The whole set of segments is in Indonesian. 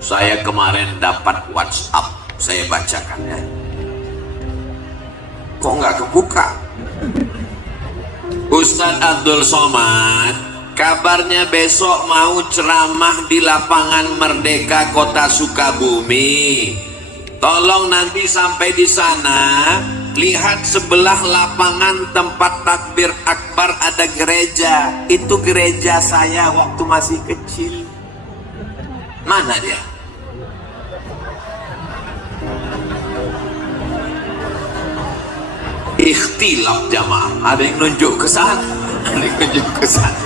Saya kemarin dapat WhatsApp, saya bacakan ya. Kok nggak kebuka? Ustadz Abdul Somad, kabarnya besok mau ceramah di lapangan Merdeka Kota Sukabumi. Tolong nanti sampai di sana, lihat sebelah lapangan tempat takbir akbar ada gereja. Itu gereja saya waktu masih kecil. Mana dia? Ikhtilaf jamaah, ada yang nunjuk ke sana, ada yang nunjuk ke sana.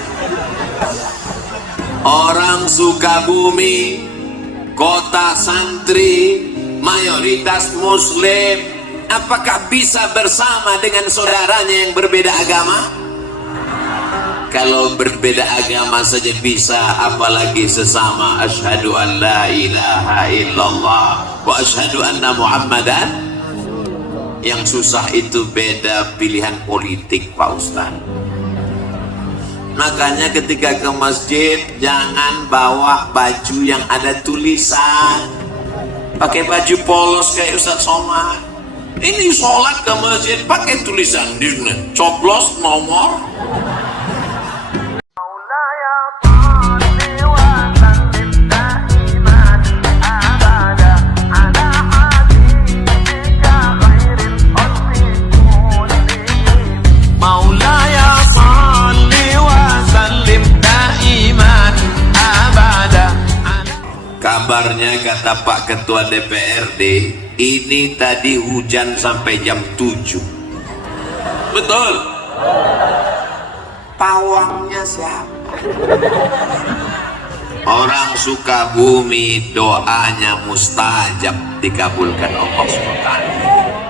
Orang Sukabumi, kota santri, mayoritas muslim, apakah bisa bersama dengan saudaranya yang berbeda agama? Kalau berbeda agama saja bisa, apalagi sesama. Asyhadu an la ilaha illallah wa asyhadu anna muhammadan. Yang susah itu beda pilihan politik, Pak Ustaz. Makanya ketika ke masjid jangan bawa baju yang ada tulisan. Pakai baju polos kayak Ustaz Somad. Ini sholat ke masjid pakai tulisan di sana, coblos nomor. Kabarnya kata Pak Ketua DPRD, ini tadi hujan sampai jam 7. Betul? Pawangnya siapa? Orang Sukabumi doanya mustajab, dikabulkan Allah SWT.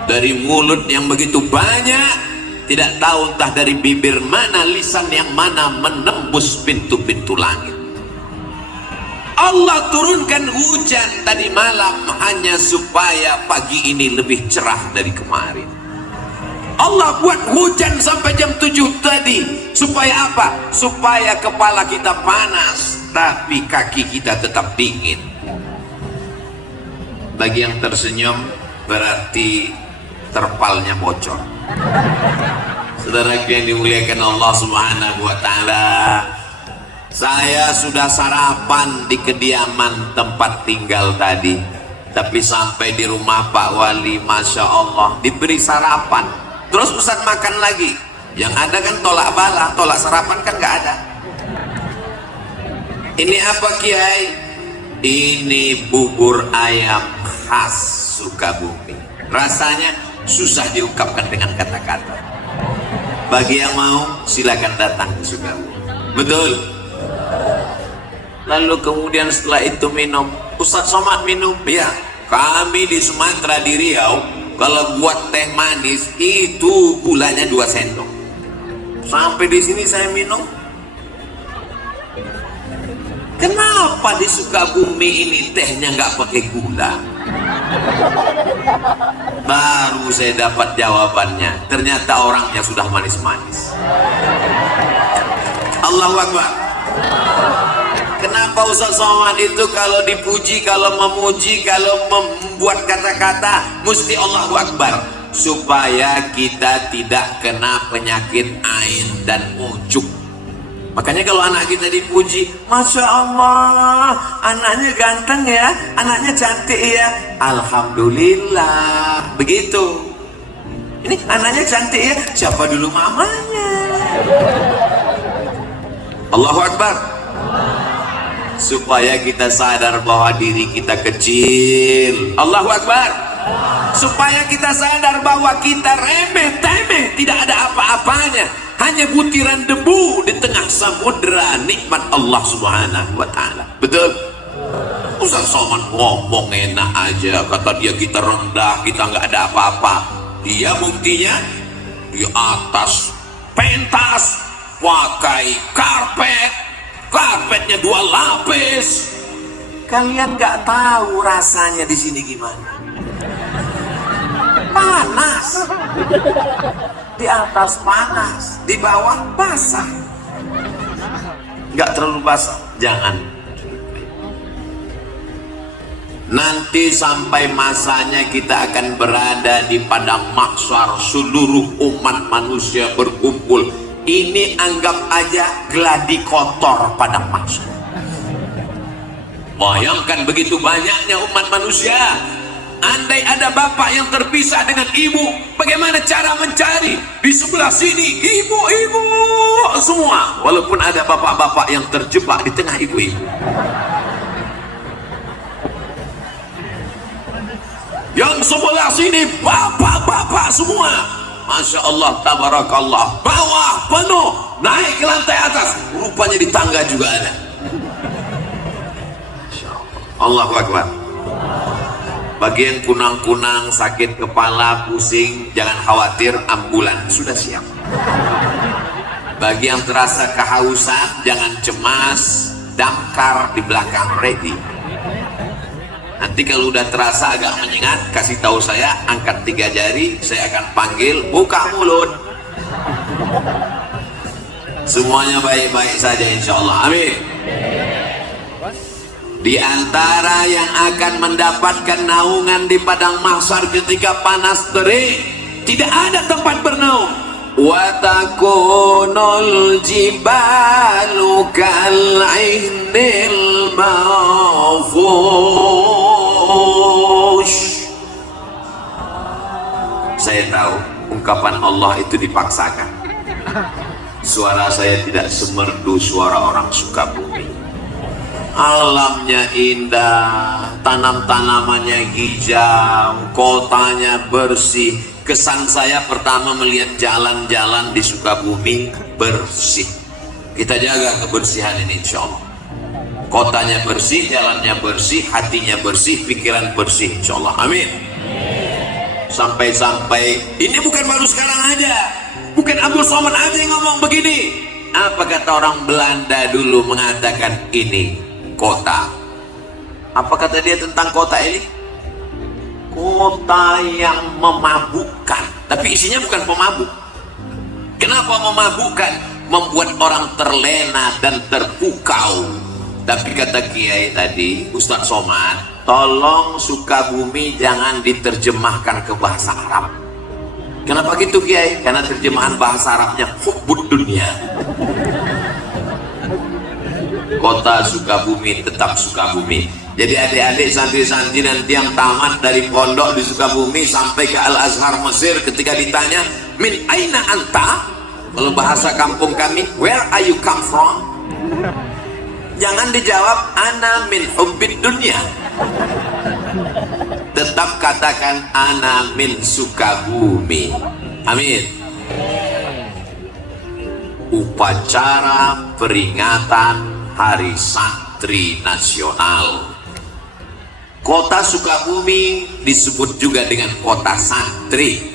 Dari mulut yang begitu banyak, tidak tahu entah dari bibir mana, lisan yang mana menembus pintu-pintu langit. Allah turunkan hujan tadi malam hanya supaya pagi ini lebih cerah dari kemarin. Allah buat hujan sampai jam 7 tadi supaya apa? Supaya kepala kita panas tapi kaki kita tetap dingin. Bagi yang tersenyum berarti terpalnya bocor. Saudara yang dimuliakan Allah Subhanahu wa taala, saya sudah sarapan di kediaman tempat tinggal tadi, tapi sampai di rumah Pak Wali, Masya Allah, diberi sarapan. Terus Ustaz makan lagi. Yang ada kan tolak bala, tolak sarapan kan nggak ada. Ini apa Kiai? Ini bubur ayam khas Sukabumi. Rasanya susah diungkapkan dengan kata-kata. Bagi yang mau silakan datang ke Sukabumi. Betul. Lalu kemudian setelah itu minum. Ustaz Somad minum? Ya, kami di Sumatera, di Riau, kalau buat teh manis itu gulanya 2 sendok. Sampai di sini saya minum. Kenapa di Sukabumi ini tehnya nggak pakai gula? Baru saya dapat jawabannya. Ternyata orangnya sudah manis-manis. Allahu Akbar. Kenapa Ustaz Somad itu kalau dipuji, kalau memuji, kalau membuat kata-kata mesti Allahu Akbar, supaya kita tidak kena penyakit ain dan ujuk. Makanya kalau anak kita dipuji, Masya Allah, anaknya ganteng ya, anaknya cantik ya, Alhamdulillah. Begitu. Ini anaknya cantik ya, siapa dulu mamanya? Allahu Akbar. Supaya kita sadar bahwa diri kita kecil. Allahu Akbar. Supaya kita sadar bahwa kita remeh-temeh, tidak ada apa-apanya, hanya butiran debu di tengah samudera nikmat Allah Subhanahu wa taala. Betul? Ustaz Somad ngomong enak aja, kata dia kita rendah, kita nggak ada apa-apa. Dia buktinya di atas pentas pakai karpetnya 2 lapis. Kalian nggak tahu rasanya di sini gimana? Panas. Di atas panas, di bawah basah. Nggak terlalu basah, jangan. Nanti sampai masanya kita akan berada di padang mahsyar, seluruh umat manusia berkumpul. Ini anggap aja gladi kotor padang mahsyar. Bayangkan begitu banyaknya umat manusia. Andai ada bapak yang terpisah dengan ibu, bagaimana cara mencari? Di sebelah sini ibu-ibu semua, walaupun ada bapak-bapak yang terjebak di tengah ibu-ibu. Yang sebelah sini bapak-bapak semua, Masya Allah, tabarakallah, bawah penuh, naik ke lantai atas, rupanya di tangga juga ada. Allahu Akbar. Bagi yang kunang-kunang, sakit kepala, pusing, jangan khawatir, ambulan sudah siap. Bagi yang terasa kehausan, jangan cemas, damkar di belakang ready. Nanti kalau udah terasa agak menyengat, kasih tahu saya, angkat 3 jari, saya akan panggil, buka mulut. Semuanya baik-baik saja insya Allah, amin. Di antara yang akan mendapatkan naungan di padang mahsyar ketika panas terik, tidak ada tempat bernaung. Wa takunul jibalu kal'inil manfush. Saya tahu ungkapan Allah itu dipaksakan. Suara saya tidak semerdu suara orang Sukabumi. Alamnya indah, tanam-tanamannya hijau, kotanya bersih. Kesan saya pertama melihat jalan-jalan di Sukabumi bersih. Kita jaga kebersihan ini insya Allah. Kotanya bersih, jalannya bersih, hatinya bersih, pikiran bersih insya Allah, amin. Sampai-sampai ini bukan baru sekarang aja, bukan Abdul Somad aja yang ngomong begini. Apa kata orang Belanda dulu mengatakan ini kota? Apa kata dia tentang kota ini? Kota yang memabukkan, tapi isinya bukan pemabuk. Kenapa memabukkan? Membuat orang terlena dan terpukau. Tapi kata Kiai tadi, Ustadz Somad, tolong Sukabumi jangan diterjemahkan ke bahasa Arab. Kenapa gitu Kiai? Karena terjemahan bahasa Arabnya hubbud dunia. Kota Sukabumi tetap Sukabumi. Jadi adik-adik santri-santri nanti yang tamat dari pondok di Sukabumi sampai ke Al-Azhar Mesir, ketika ditanya min aina anta, kalau bahasa kampung kami, where are you come from, jangan dijawab ana min hubbid dunya, tetap katakan ana min Sukabumi, amin. Upacara peringatan Hari Santri Nasional. Kota Sukabumi disebut juga dengan kota santri.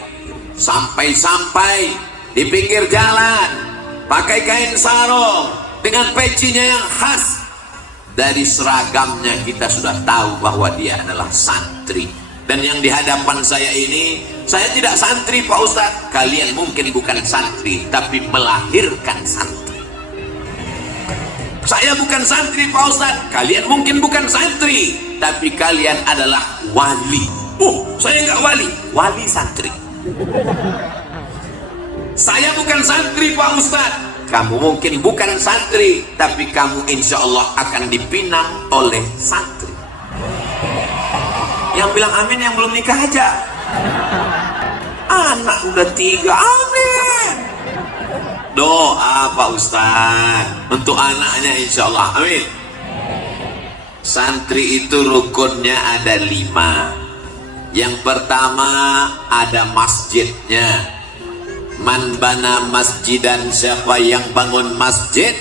Sampai-sampai di pinggir jalan pakai kain sarung dengan pecinya yang khas. Dari seragamnya kita sudah tahu bahwa dia adalah santri. Dan yang di hadapan saya ini, saya tidak santri Pak Ustadz. Kalian mungkin bukan santri, tapi melahirkan santri. Saya bukan santri Pak Ustadz, kalian mungkin bukan santri, tapi kalian adalah wali. Saya nggak wali, wali santri. Saya bukan santri Pak Ustadz, kamu mungkin bukan santri, tapi kamu insya Allah akan dipinang oleh santri. Yang bilang amin yang belum nikah aja. Anak udah 3, amin. Doa Pak Ustadz untuk anaknya insya Allah, amin. Santri itu rukunnya ada 5. Yang pertama ada masjidnya. Man bana masjidan, siapa yang bangun masjid,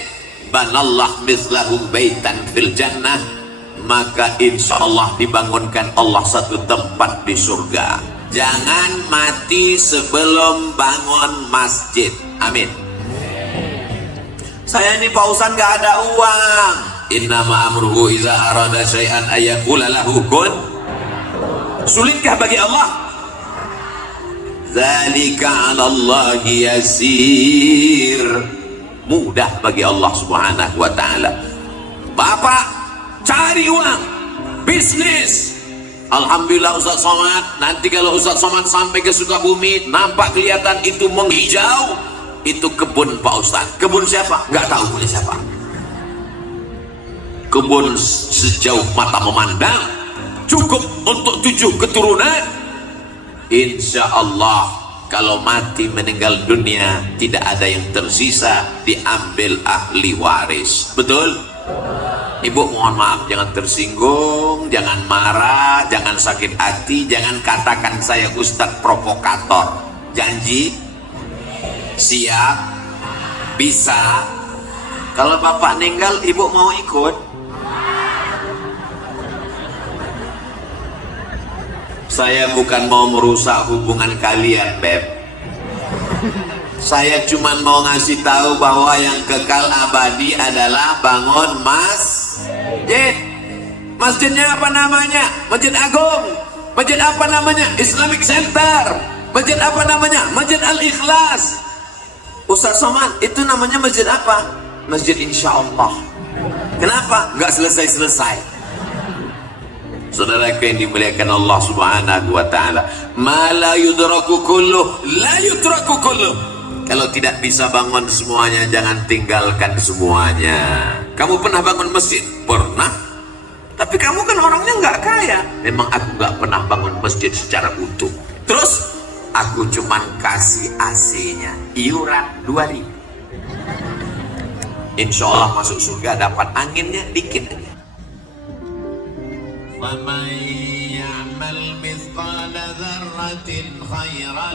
banallah mislahu baitan fil jannah, maka insya Allah dibangunkan Allah satu tempat di surga. Jangan mati sebelum bangun masjid, amin. Saya ini Pak Ustadz gak ada uang. Innama amruhu iza arada syai'an ayakula lahu kun. Sulitkah bagi Allah? Zalika 'ala Allahi yasir. Mudah bagi Allah Subhanahu wa ta'ala. Bapak cari uang, bisnis, Alhamdulillah Ustaz Somad, nanti kalau Ustaz Somad sampai ke Sukabumi nampak kelihatan itu menghijau, itu kebun Pak Ustaz. Kebun siapa? Nggak tahu punya siapa. Kebun sejauh mata memandang, cukup untuk 7 keturunan. Insya Allah kalau mati meninggal dunia tidak ada yang tersisa, diambil ahli waris. Betul? Ibu mohon maaf, jangan tersinggung, jangan marah, jangan sakit hati, jangan katakan saya Ustadz provokator. Janji? Siap? Bisa? Kalau bapak meninggal, ibu mau ikut? Saya bukan mau merusak hubungan kalian, Beb. Saya cuma mau ngasih tahu bahwa yang kekal abadi adalah bangun masjid. Masjidnya apa namanya? Masjid Agung. Masjid apa namanya? Islamic Center. Masjid apa namanya? Masjid Al-Ikhlas. Ustaz Somad, itu namanya masjid apa? Masjid Insya Allah. Kenapa? Nggak selesai-selesai. Saudara yang dimuliakan Allah Subhanahu wa ta'ala, ma la yudraku kulluh la yudraku kulluh. Kalau tidak bisa bangun semuanya, jangan tinggalkan semuanya. Kamu pernah bangun masjid? Pernah. Tapi kamu kan orangnya nggak kaya. Memang aku nggak pernah bangun masjid secara utuh. Terus aku cuman kasih AC-nya, iuran 2.000. Insya Allah masuk surga dapat anginnya dikit aja. وَمَنْ يَعْمَلْ مِثْقَالَ ذَرَّةٍ خَيْرًا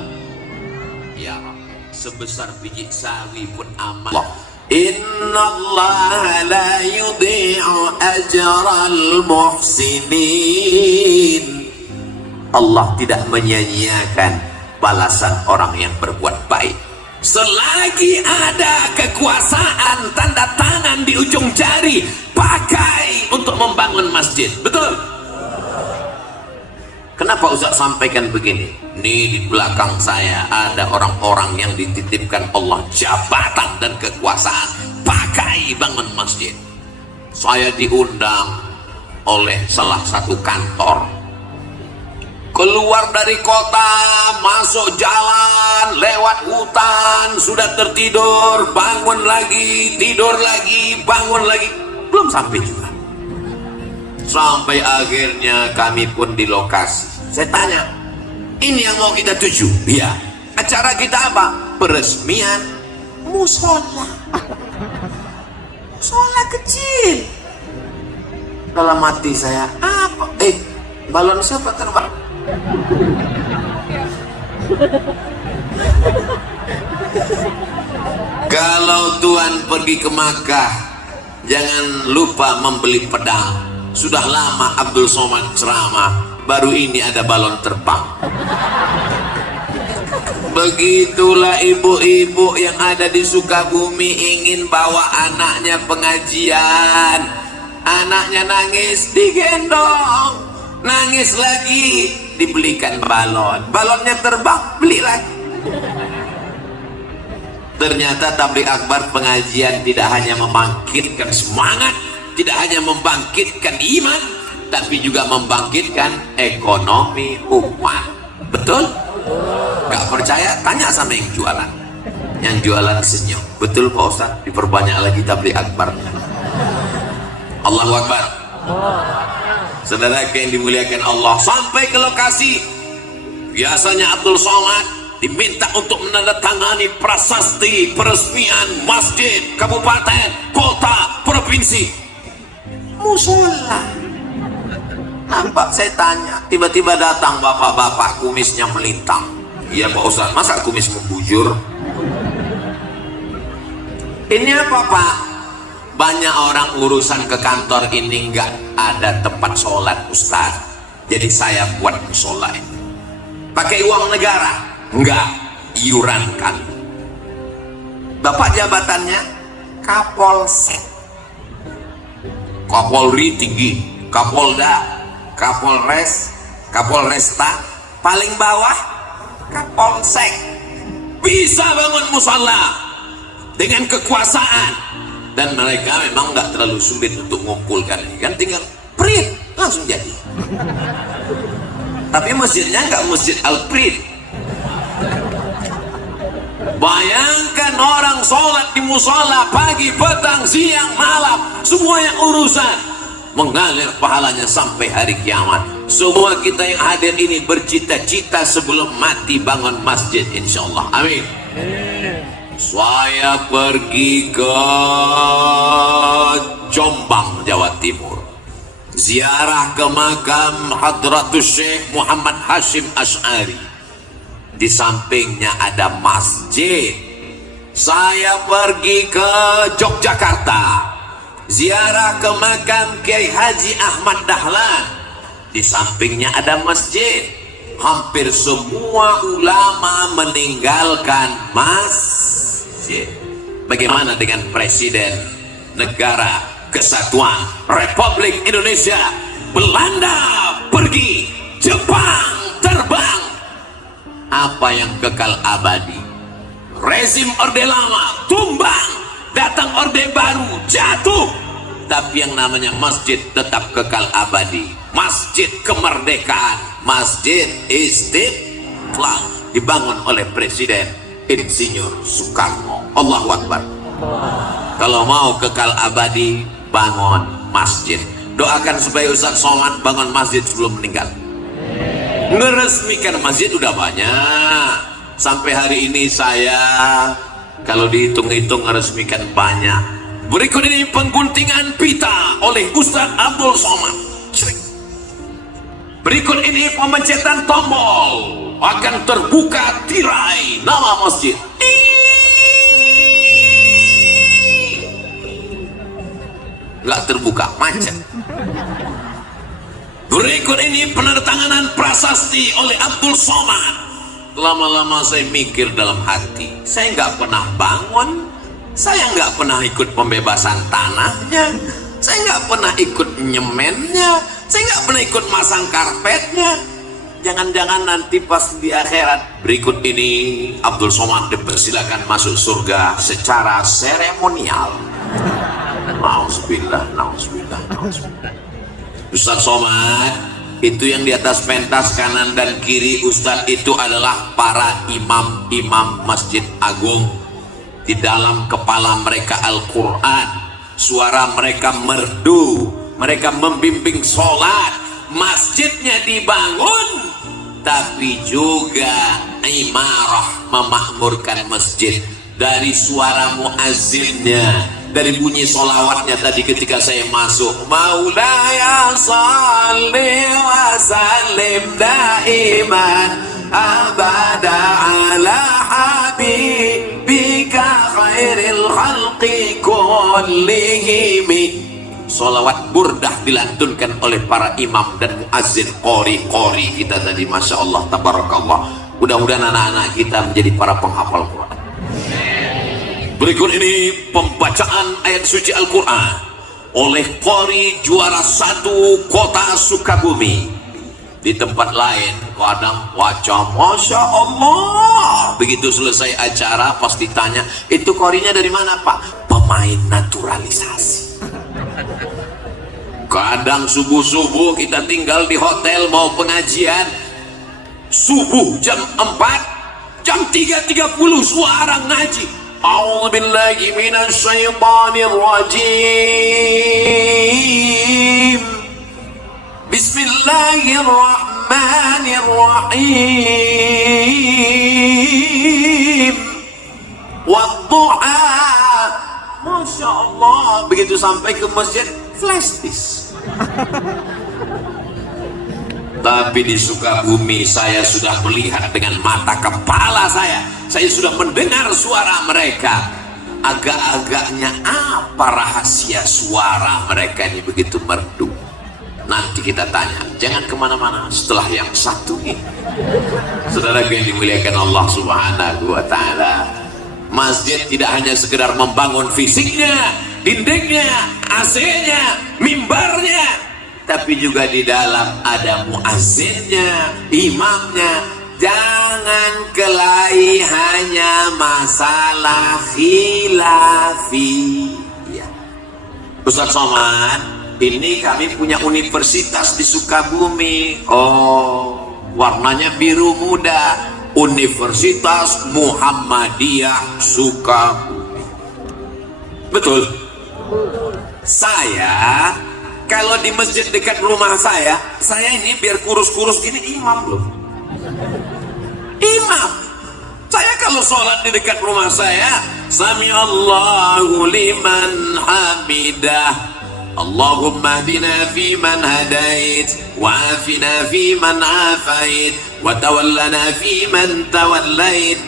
يَرَهُ. Sebesar biji sawi pun amal. Innallaha la yudhi'u ajral muhsinin. Allah tidak menyia-nyiakan balasan orang yang berbuat baik. Selagi ada kekuasaan, tanda tangan di ujung jari, pakai untuk membangun masjid. Betul? Kenapa Ustaz sampaikan begini? Nih di belakang saya ada orang-orang yang dititipkan Allah jabatan dan kekuasaan, pakai bangun masjid. Saya diundang oleh salah satu kantor, keluar dari kota, masuk jalan, lewat hutan, sudah tertidur, bangun lagi, tidur lagi, bangun lagi, belum sampai juga. Sampai akhirnya kami pun di lokasi. Saya tanya, ini yang mau kita tuju? Iya. Acara kita apa? Peresmian musola. Musola kecil. Dalam hati saya, apa? Balon siapa terbang? Kalau Tuhan pergi ke Makkah, jangan lupa membeli pedang. Sudah lama Abdul Somad ceramah, baru ini ada balon terbang. Begitulah ibu-ibu yang ada di Sukabumi ingin bawa anaknya pengajian. Anaknya nangis, digendong, nangis lagi, dibelikan balon. Balonnya terbang, beli lagi. Ternyata tabligh akbar pengajian tidak hanya membangkitkan semangat, tidak hanya membangkitkan iman, tapi juga membangkitkan ekonomi umat. Betul? Gak percaya? Tanya sama yang jualan. Yang jualan senyum. Betul Pak Ustaz? Diperbanyak lagi tabligh akbarnya. Allahu Akbar. Saudara yang dimuliakan Allah, sampai ke lokasi, biasanya Abdul Somad diminta untuk menandatangani prasasti peresmian masjid, kabupaten, kota, provinsi. Musola. Nampak, saya tanya, tiba-tiba datang bapak-bapak kumisnya melintang. Iya Pak Ustaz, masa kumis membujur? Ini apa Pak? Banyak orang urusan ke kantor ini nggak ada tempat sholat Ustaz, jadi saya buat musola ini. Pakai uang negara? Enggak, iurankan. Bapak jabatannya Kapolsek, Kapolri tinggi, Kapolda, Kapolres, Kapolresta, paling bawah Kapolsek. Bisa bangun musola dengan kekuasaan, dan mereka memang nggak terlalu sulit untuk mengumpulkan, kan tinggal print langsung jadi. Tapi masjidnya nggak masjid Al-Prid. Bayangkan orang sholat di musola pagi, petang, siang, malam, semuanya urusan, mengalir pahalanya sampai hari kiamat. Semua kita yang hadir ini bercita-cita sebelum mati bangun masjid, insyaallah. Amin. Saya pergi ke Jombang, Jawa Timur, ziarah ke makam Hadratus Syekh Muhammad Hashim Asy'ari. Di sampingnya ada masjid. Saya pergi ke Yogyakarta, ziarah ke makam Kiai Haji Ahmad Dahlan. Di sampingnya ada masjid. Hampir semua ulama meninggalkan masjid. Bagaimana dengan Presiden Negara Kesatuan Republik Indonesia? Belanda pergi, Jepang terbang. Apa yang kekal abadi? Rezim Orde Lama tumbang, datang Orde Baru jatuh, tapi yang namanya masjid tetap kekal abadi. Masjid kemerdekaan, Masjid Istiqlal, dibangun oleh Presiden Insinyur Soekarno. Allahu Akbar. Kalau mau kekal abadi, bangun masjid. Doakan supaya Ustaz Somad bangun masjid sebelum meninggal. Ngeresmikan masjid udah banyak. Sampai hari ini saya kalau dihitung-hitung ngeresmikan banyak. Berikut ini pengguntingan pita oleh Ustaz Abdul Somad. Berikut ini pemencetan tombol, akan terbuka tirai nama masjid. Nggak terbuka, macet. Berikut ini penandatanganan prasasti oleh Abdul Somad. Lama-lama saya mikir dalam hati, saya nggak pernah bangun, saya nggak pernah ikut pembebasan tanahnya, saya nggak pernah ikut nyemennya, saya nggak pernah ikut masang karpetnya. Jangan-jangan nanti pas di akhirat, berikut ini Abdul Somad dipersilakan masuk surga secara seremonial. Nauzubillah, nauzubillah, nauzubillah. Ustaz Somad, itu yang di atas pentas kanan dan kiri Ustaz itu adalah para imam-imam Masjid Agung. Di dalam kepala mereka Al-Quran, suara mereka merdu, mereka membimbing sholat, masjidnya dibangun, tapi juga imarah memakmurkan masjid. Dari suara muazzinnya, dari bunyi solawatnya tadi ketika saya masuk, Maulaya salli wa sallim daiman abada ala habibika khairil khalqi kullihim. Solawat burdah dilantunkan oleh para imam dan muazzin, qori kita tadi, masya Allah, tabarakallah. Mudah-mudahan anak-anak kita menjadi para penghafal Quran. Berikut ini pembacaan ayat suci Al-Quran oleh qori juara 1 kota Sukabumi. Di tempat lain kadang wajah masya Allah, begitu selesai acara pas ditanya, itu qorinya dari mana Pak? Pemain naturalisasi. Kadang subuh-subuh kita tinggal di hotel mau pengajian, subuh jam 4, jam 3.30 suara ngaji. A'udzubillahi minasyaitonir rajim. Bismillahirrahmanirrahim. Wadduha. Masya Allah, begitu sampai ke masjid flash disk. Tapi di Sukabumi saya sudah melihat dengan mata kepala saya sudah mendengar suara mereka. Agak-agaknya apa rahasia suara mereka ini begitu merdu? Nanti kita tanya, jangan kemana-mana setelah yang satu ini. Saudara yang dimuliakan Allah Subhanahu wa Ta'ala, masjid tidak hanya sekedar membangun fisiknya, dindingnya, AC-nya, mimbarnya, tapi juga di dalam ada muazzinnya, imamnya. Jangan kelahi hanya masalah khilafi. Ya. Ustaz Somad, ini kami punya universitas di Sukabumi. Oh, warnanya biru muda, Universitas Muhammadiyah Sukabumi. Betul? Saya kalau di masjid dekat rumah saya ini biar kurus-kurus gini imam loh. Imam. Saya kalau sholat di dekat rumah saya, Sami Allahu liman hamidah, Allahumma hdina fi man hadait, wa afina fi man afait, wa tawallana fi man tawallait.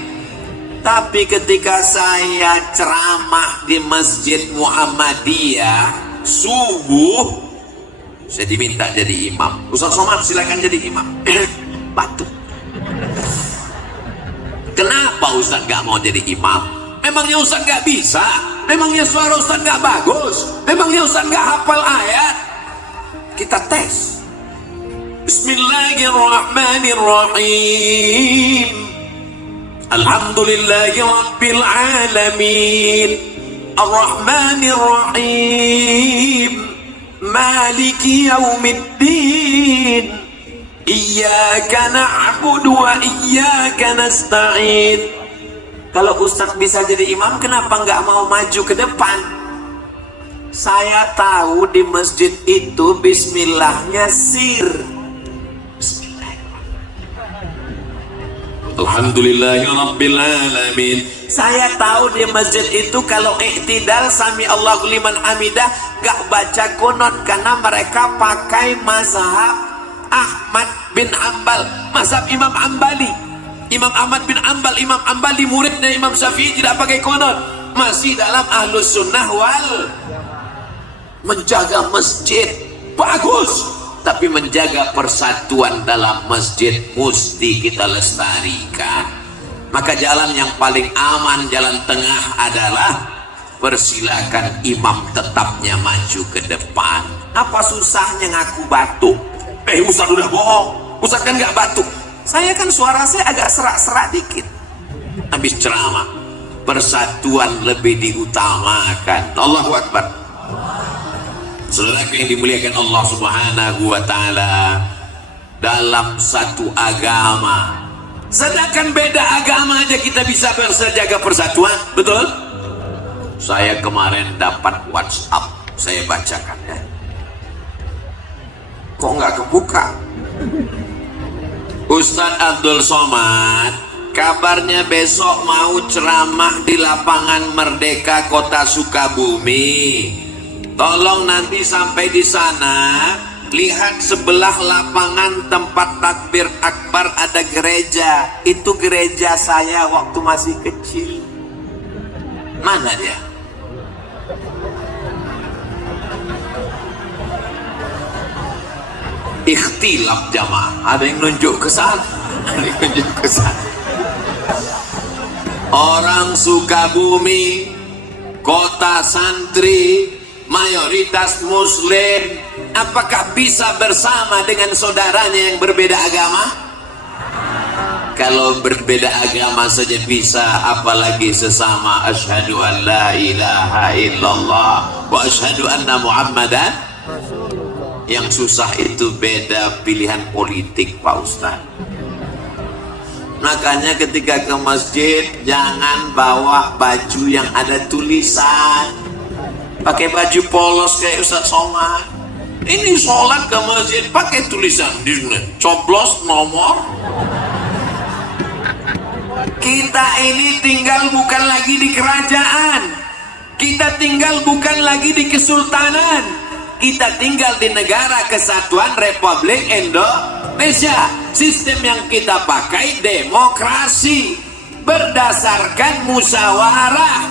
Tapi ketika saya ceramah di Masjid Muhammadiyah subuh, saya diminta jadi imam. Ustaz Somad silakan jadi imam. Batuk. Kenapa Ustaz gak mau jadi imam? Memangnya Ustaz gak bisa? Memangnya suara Ustaz gak bagus? Memangnya Ustaz gak hafal ayat? Kita tes. Bismillahirrahmanirrahim. Alhamdulillahi Rabbil Alamin, Ar-Rahmanir-Rahim, Maliki Yaumiddin, Iyyaka na'budu wa iyyaka nasta'in. Kalau Ustaz bisa jadi imam, kenapa nggak mau maju ke depan? Saya tahu di masjid itu bismillahnya sir. Alhamdulillahirabbil alamin. Saya tahu di masjid itu kalau iktidal sami Allahu liman hamidah gak baca kunut, karena mereka pakai mazhab Ahmad bin Ambal, mazhab Imam Ambali. Imam Ahmad bin Ambal, Imam Ambali muridnya Imam Syafi'i, tidak pakai kunut, masih dalam ahlus sunnah wal menjaga masjid. Bagus, tapi menjaga persatuan dalam masjid mesti kita lestarikan. Maka jalan yang paling aman, jalan tengah adalah persilakan imam tetapnya maju ke depan. Apa susahnya ngaku batuk? Ustaz udah bohong, Ustaz kan gak batuk. Saya kan suara saya agak serak-serak dikit habis ceramah. Persatuan lebih diutamakan. Allahu Akbar. Saudara yang dimuliakan Allah Subhanahu wa Ta'ala, dalam satu agama, sedangkan beda agama aja kita bisa bersejaga persatuan. Betul? Saya kemarin dapat WhatsApp, saya bacakan ya. Kok nggak kebuka? Ustadz Abdul Somad kabarnya besok mau ceramah di lapangan Merdeka Kota Sukabumi. Tolong nanti sampai di sana lihat sebelah lapangan tempat takbir akbar ada gereja. Itu gereja saya waktu masih kecil. Mana dia? Ikhtilaf jamaah, ada yang nunjuk ke sana, ada yang nunjuk ke sana. Orang Sukabumi, kota santri, mayoritas muslim, apakah bisa bersama dengan saudaranya yang berbeda agama? Kalau berbeda agama saja bisa, apalagi sesama asyhadu an la ilaha illallah wa asyhadu anna muhammadan. Yang susah itu beda pilihan politik, Pak Ustaz. Makanya ketika ke masjid jangan bawa baju yang ada tulisan. Pakai baju polos kayak Ustaz Somad. Ini sholat ke masjid pakai tulisan di sini, coblos nomor. Kita ini tinggal bukan lagi di kerajaan, kita tinggal bukan lagi di kesultanan, kita tinggal di negara kesatuan Republik Indonesia. Sistem yang kita pakai demokrasi, berdasarkan musyawarah,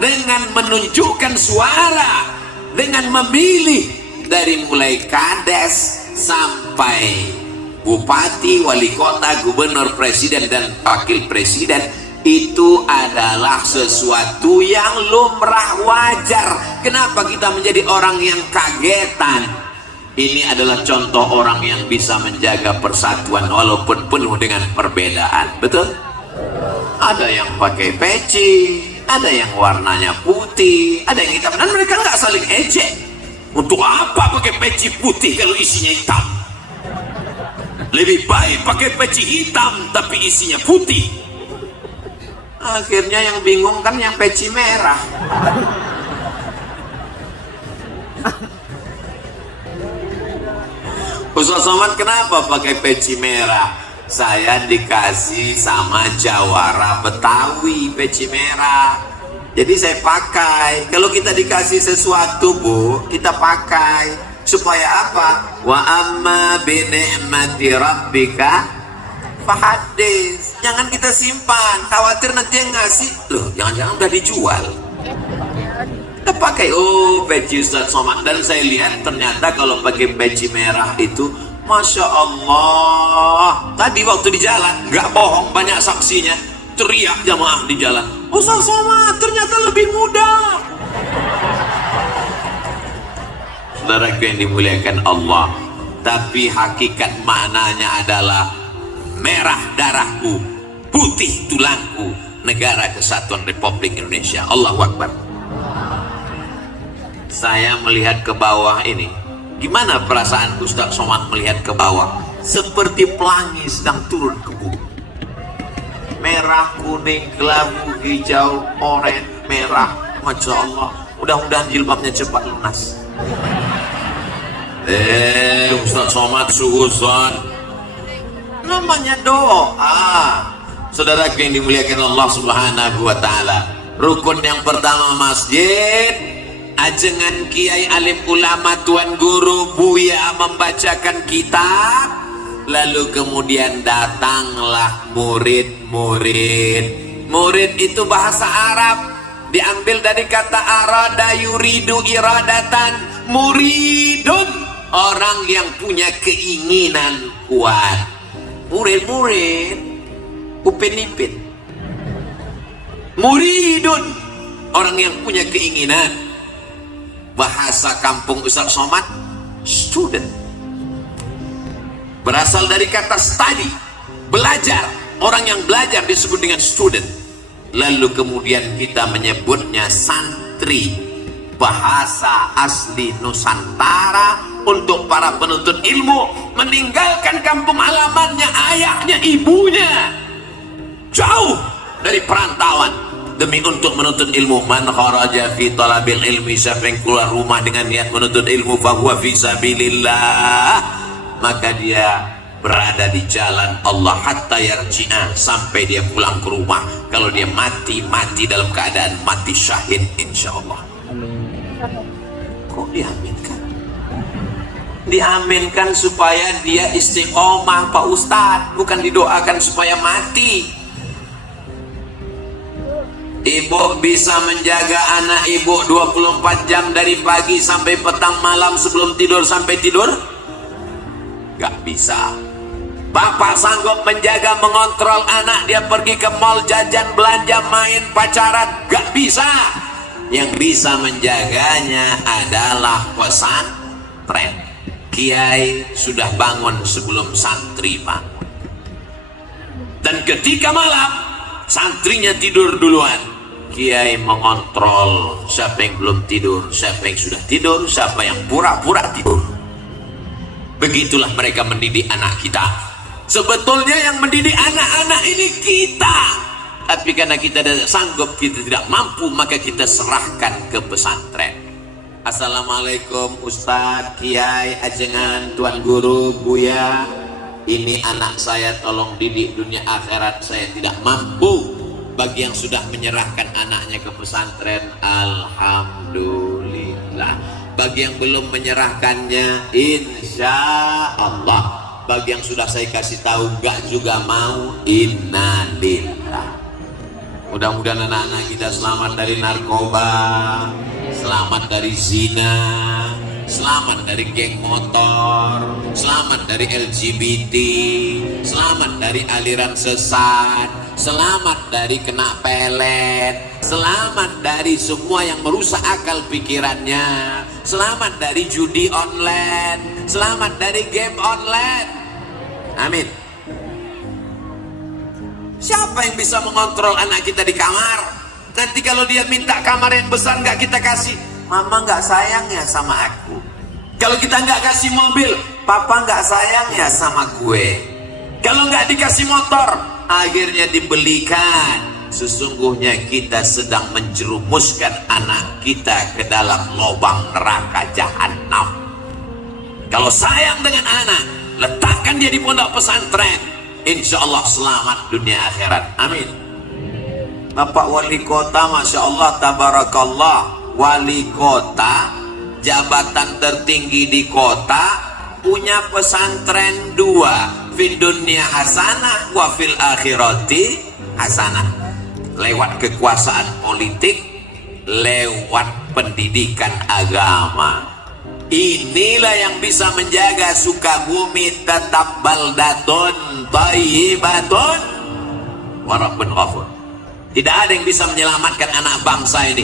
dengan menunjukkan suara, dengan memilih dari mulai kades sampai bupati, wali kota, gubernur, presiden, dan wakil presiden. Itu adalah sesuatu yang lumrah, wajar. Kenapa kita menjadi orang yang kagetan? Ini adalah contoh orang yang bisa menjaga persatuan walaupun penuh dengan perbedaan. Betul? Ada yang pakai peci, ada yang warnanya putih, ada yang hitam, dan mereka nggak saling ejek. Untuk apa pakai peci putih kalau isinya hitam? Lebih baik pakai peci hitam tapi isinya putih. Akhirnya yang bingung kan yang peci merah. Ustaz Somad kenapa pakai peci merah? Saya dikasih sama jawara Betawi peci merah. Jadi saya pakai. Kalau kita dikasih sesuatu, Bu, kita pakai. Supaya apa? Wa amma bi ni'mati rabbika fahaddits. Jangan kita simpan, khawatir nanti yang ngasih loh, jangan-jangan udah dijual. Kita pakai, oh peci Ustaz Somad. Dan saya lihat ternyata kalau pakai peci merah itu, Masya Allah. Tadi waktu di jalan, nggak bohong, banyak saksinya, teriak jamaah di jalan, Ustaz Somad ternyata lebih mudah. Saudaraku yang dimuliakan Allah, tapi hakikat maknanya adalah merah darahku, putih tulangku, Negara Kesatuan Republik Indonesia. Allahu Akbar. Saya melihat ke bawah ini, gimana perasaan Ustaz Somad melihat ke bawah? Seperti pelangi sedang turun ke bumi. Merah, kuning, kelabu, hijau, oranye, merah. Masya Allah. Mudah-mudahan jilbabnya cepat lunas. Ustaz Somad suhuzon. Namanya doa. Saudara yang dimuliakan Allah Subhanahu wa Ta'ala. Rukun yang pertama masjid. Ajengan kiai alim ulama tuan guru Buya membacakan kitab. Lalu kemudian datanglah murid-murid. Murid itu bahasa Arab, diambil dari kata arada yuridu iradatan. Muridun, orang yang punya keinginan kuat. Murid-murid, upin ipin. Muridun, orang yang punya keinginan. Bahasa kampung Ustaz Somad, student. Berasal dari kata study, belajar. Orang yang belajar disebut dengan student. Lalu kemudian kita menyebutnya santri. Bahasa asli Nusantara untuk para penuntut ilmu, meninggalkan kampung halamannya, ayahnya, ibunya, jauh dari perantauan demi untuk menuntut ilmu. Man kharaja fi talabil ilmi, siapa yang keluar rumah dengan niat menuntut ilmu, fahuwa fi sabilillah, maka dia berada di jalan Allah hatta yarji'a, sampai dia pulang ke rumah. Kalau dia mati, mati dalam keadaan mati syahid insyaallah. Kok diaminkan? Diaminkan supaya dia istiqomah Pak Ustadz, bukan didoakan supaya mati. Ibu bisa menjaga anak ibu 24 jam dari pagi sampai petang malam sebelum tidur sampai tidur? Gak bisa. Bapak sanggup menjaga, mengontrol anak dia pergi ke mall, jajan, belanja, main, pacaran? Gak bisa. Yang bisa menjaganya adalah pesantren. Kiai sudah bangun sebelum santri bangun. Dan ketika malam santrinya tidur duluan, kiai mengontrol siapa yang belum tidur, siapa yang sudah tidur, siapa yang pura-pura tidur. Begitulah mereka mendidik anak kita. Sebetulnya yang mendidik anak-anak ini kita, tapi karena kita tidak sanggup, kita tidak mampu, maka kita serahkan ke pesantren. Assalamualaikum Ustadz, Kiai, ajengan, Tuan Guru, Buya. Ini anak saya, tolong didik dunia akhirat, saya tidak mampu. Bagi yang sudah menyerahkan anaknya ke pesantren, alhamdulillah. Bagi yang belum menyerahkannya, insya Allah. Bagi yang sudah saya kasih tahu gak juga mau, innalillah. Mudah-mudahan anak-anak kita selamat dari narkoba, selamat dari zina, selamat dari geng motor, selamat dari LGBT, selamat dari aliran sesat, selamat dari kena pelet, selamat dari semua yang merusak akal pikirannya, selamat dari judi online, selamat dari game online. Amin. Siapa yang bisa mengontrol anak kita di kamar? Nanti kalau dia minta kamar yang besar nggak kita kasih, mama nggak sayang ya sama aku. Kalau kita nggak kasih mobil, papa nggak sayang ya sama gue. Kalau nggak dikasih motor, akhirnya dibelikan. Sesungguhnya kita sedang menjerumuskan anak kita ke dalam lubang neraka jahanam. Kalau sayang dengan anak, letakkan dia di pondok pesantren, insya Allah selamat dunia akhirat. Amin. Bapak wali kota, masya Allah, tabarakallah, wali kota, jabatan tertinggi di kota, punya pesantren 2, fid dunya hasanah wa fil akhirati hasanah. Lewat kekuasaan politik, lewat pendidikan agama. Inilah yang bisa menjaga Sukabumi tetap baldatun thayyibatun wa rabbun ghafur. Tidak ada yang bisa menyelamatkan anak bangsa ini.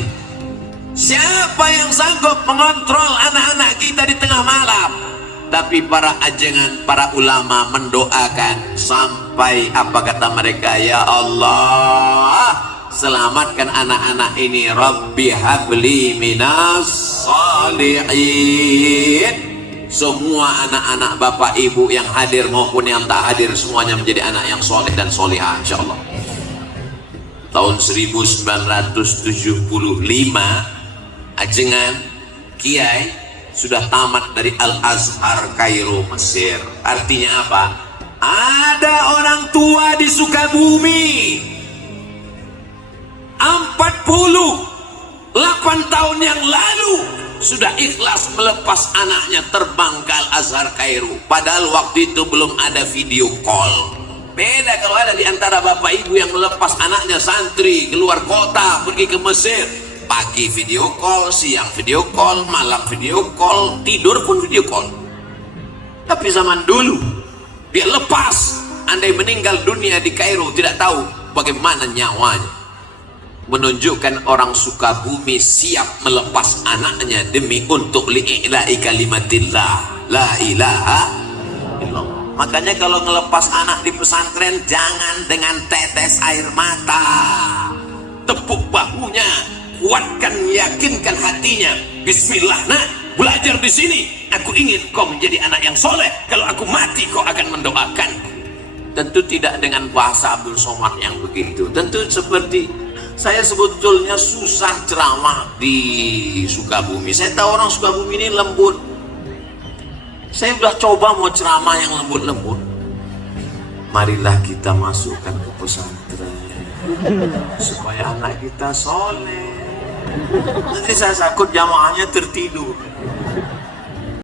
Siapa yang sanggup mengontrol anak-anak kita di tengah malam? Tapi para ajengan, para ulama mendoakan sampai apa kata mereka, ya Allah, selamatkan anak-anak ini. Rabbi habli minas salihin. Semua anak-anak bapak ibu yang hadir maupun yang tak hadir, semuanya menjadi anak yang soleh dan solehah insyaallah. Tahun 1975 ajengan kiai sudah tamat dari Al-Azhar Kairo, Mesir. Artinya apa? Ada orang tua di Sukabumi 48 tahun yang lalu sudah ikhlas melepas anaknya terbang ke Al-Azhar Kairo. Padahal waktu itu belum ada video call. Beda kalau ada di antara bapak ibu yang melepas anaknya santri keluar kota pergi ke Mesir. Pagi video call, siang video call, malam video call, tidur pun video call. Tapi zaman dulu dia lepas, andai meninggal dunia di Kairo tidak tahu bagaimana nyawanya. Menunjukkan orang Sukabumi siap melepas anaknya demi untuk li'ila'i kalimatillah la ilaha illallah. Makanya kalau ngelepas anak di pesantren jangan dengan tetes air mata, tepuk bahunya, kuatkan, yakinkan hatinya. Bismillah, nak, belajar di sini. Aku ingin kau menjadi anak yang soleh. Kalau aku mati, kau akan mendoakan. Tentu tidak dengan bahasa Abdul Somad yang begitu. Tentu seperti saya sebetulnya susah ceramah di Sukabumi. Saya tahu orang Sukabumi ini lembut. Saya sudah coba mau ceramah yang lembut-lembut. Marilah kita masukkan ke pesantren supaya anak kita soleh. Nanti saya takut jamaahnya tertidur.